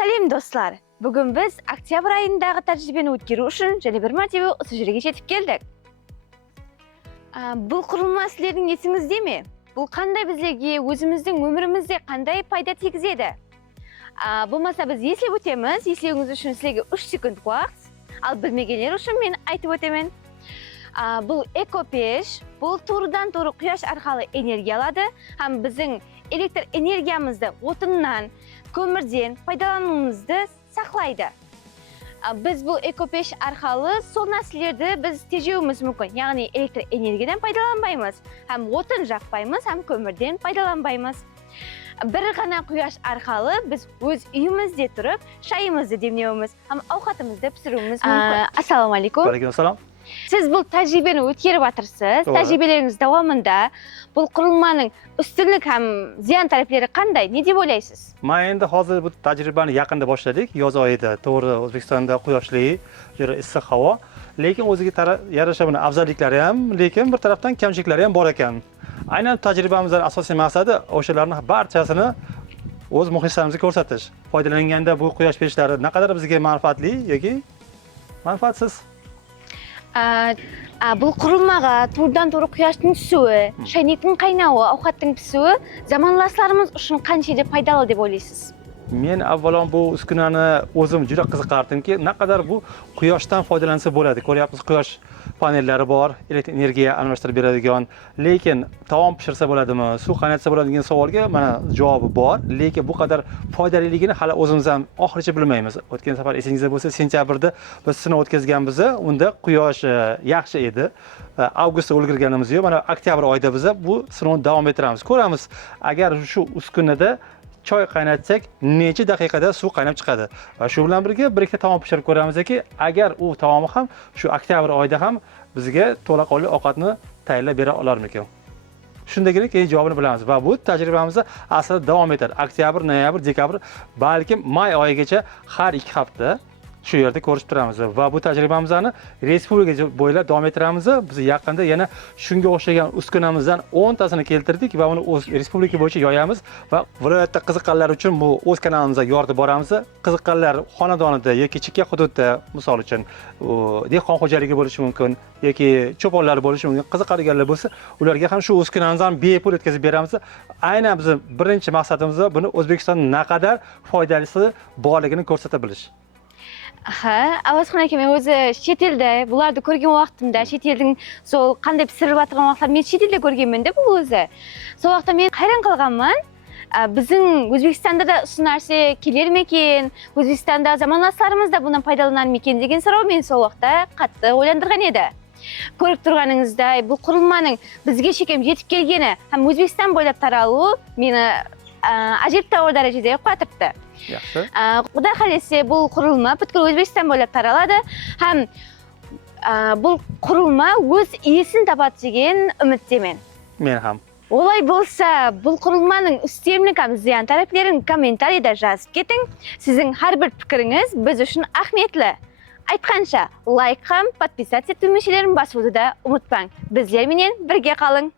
Сәлем достар! Бүгін біз октябрь айындағы тәжірибені өткеру үшін және бір мәртебе осы жерге жетіп келдік. Бұл құрылма сіздердің есіңізде ме? Бұл қандай біздерге өзіміздің өмірімізде қандай пайда тигізеді? Болмаса біз еслеп өтеміз. Еслеуіңіз үшін сіздерге 3 секунд уақыт. Ал білмегендер үшін мен айтып өтемін. Бұл экопеш, бұл турудан туры құяш арқылы энергия алады, һәм біздің электр энергиямызды отыннан, көмірден пайдалануымызды сақлайды. Біз бұл экопеш арқылы сол нәрселерді біз тежеуіміз мүмкін. Яғни электр энергиядан пайдаланбаймыз, һәм отын жақпаймыз, һәм көмірден пайдаланбаймыз. Бір ғана құяш арқылы біз өз үйімізде тұрып, шайымызды демнеуіміз, һәм ауқатымызды пісіруіміз мүмкін. Ассаламалейкум. Алейкум. Сіз бұл тәжірибені өткеріп жатырсыз. Тәжірибелеріңіз давамында бұл құрылманың үстінлік һәм зиян тәрәптері қандай? Не деп ойлайсыз? Мен енді hozir bu tajribani yaqinda boshladik. Yoz oyida, to'g'ri, O'zbekistonda quyoshli, juda issiq havo. Lekin o'ziga yarasha buni afzalliklari ham, lekin bir tarafdan kamchiliklari ham bor ekan. Aynan tajribamizning asosiy maqsadi o'shalarning barchasini o'z muxlislarimizga ko'rsatish. Foydalanganda bu quyosh peshlari naqadar bizga manfaatli yoki manfaatsiz. Бұл құрылмаға турдан туры құяштың түсуі, шайнектің қайнауы, ауқаттың пісуі замандастарымыз үшін қаншалықты пайдалы деп ойлайсыз? Men avvalom bu uskunani o'zim juda qiziqardimki, naqadar bu quyoshdan foydalansa bo'ladi. Ko'ryapmiz, quyosh panellari bor, elektr energiya almashtirib beradigan. Lekin taom pishirsa bo'ladimi, suv qaynatsa bo'ladi degan savolga mana javobi bor, lekin bu qadar foydaliligini hali o'zimiz ham oxiricha bilmaymiz. O'tgan safar esingizda bo'lsa, sentyabrda biz sinov o'tkazganmiz. Unda quyosh yaxshi edi. Avgustda ulgurganimiz yo'q. Mana oktyabr oyida biz bu sinovni davom ettiramiz. Ko'ramiz, agar shu uskunada choy qaynatsak, necha daqiqada suv qaynab chiqadi. Va shu bilan birga bir ikkita taom pishirib ko'ramizki, agar u taomi ham shu oktyabr oyida ham bizga to'laqonli ovqatni tayyorlab bera olarmikan. Shundagina keyin javobini bilamiz va bu tajribamiz aslida davom etadi. Oktyabr, noyabr, dekabr, balkim may oyigacha har 2 hafta shu yerda ko'rishib turamiz va bu tajribamizni respublika bo'ylab davom ettiramiz. Biz yaqinda yana shunga o'xshagan uskunamizdan 10 tasini keltirdik va uni o'z respublika bo'yicha yoyamiz va viloyatda qiziqqanlar uchun bu o'z kanalimizga yoritib boramiz. Qiziqqanlar xonadonida yoki chekka hududda, misol uchun, dehqon xo'jaligi bo'lishi mumkin yoki cho'ponlar bo'lishi mumkin. Qiziqadiganlar bo'lsa, ularga ham shu uskunamizdan bepul yetkazib beramiz. Aynan bizning birinchi maqsadimiz buni O'zbekistonning naqadar foydalisi borligini ko'rsata bilish. Avazxon aka, men o'zi chet elda bularni ko'rgan vaqtimda, chet elning sol qanday pishirib turgan vaqtlar men chet elda ko'rganman-da bu o'zi. Sol vaqtda men hayron qolganman. Bizning O'zbekistonda da shu narsa kelarmikin? O'zbekistonda zamondoshlarimiz da bundan foydalanarmikin degan savol meni sol vaqtda qattiq o'ylantirgan edi. Ko'rib turganingizday, bu qurilmaning bizga shekam yetib kelgani ham O'zbekiston bo'ylab taralуы meni ajib darajada yo'qotibdi. Yaxshi. Xudo xolasa bu qurilma butkul O'zbekiston bo'ylab taraladi ham bu qurilma o'z iyesini topadi degan umiddaman. Men ham. Olay bo'lsa, bu qurilmaning ustemlik ham ziyon taraflarini kommentariyada yozib keting. Sizning har bir fikringiz biz uchun ahamiyatli. Aytgancha, like ham, podpisatsiya tugmachalarini bosishni unutmang. Bizlar bilan birga qoling.